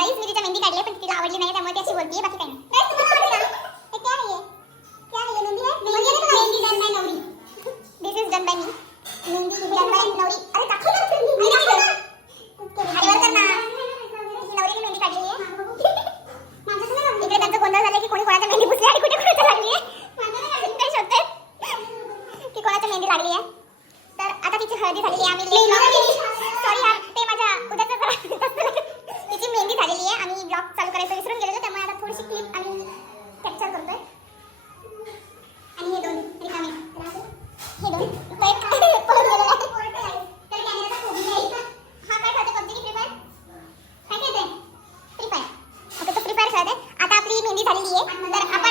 गाईस मी तिच्या मेहंदी काढली पण तिला आवडली नाही त्यामुळे ती अशी बोलतीये बाकी काही नाही. This is done by me. Done by नवरी. अरे दाखव ना. अरे वर कर ना. ही नवरीने मेहंदी काढलेली आहे. इकडे त्यांचं गोंधळ झालं की कोणी कोणाच्या मेहंदी पुसली आणि कुठे कोणाच्या लागली आहे. ते शोधते की कोणाच्या मेहंदी लागली आहे. तर आता तिची हळदी झालेली आहे. आम्ही सॉरी यार ते माझ्या उद्याचं तिची मेहंदी झालेली आहे. आम्ही ब्लॉग चालू करायचं विसरून गेलेलो त्यामुळे आता थोडीशी क्लिप आम्ही कॅप्चर करतोय. आणि हे दोन रिकामे हे दोन तो एक पळून गेलेला आहे. तर कॅमेराचा फोन नाही. हा काय खेळते पबजी की फ्री फायर काय खेळते फ्री फायर. ओके तो फ्री फायर खेळते. आता आपली मेहंदी झालेली आहे तर आपण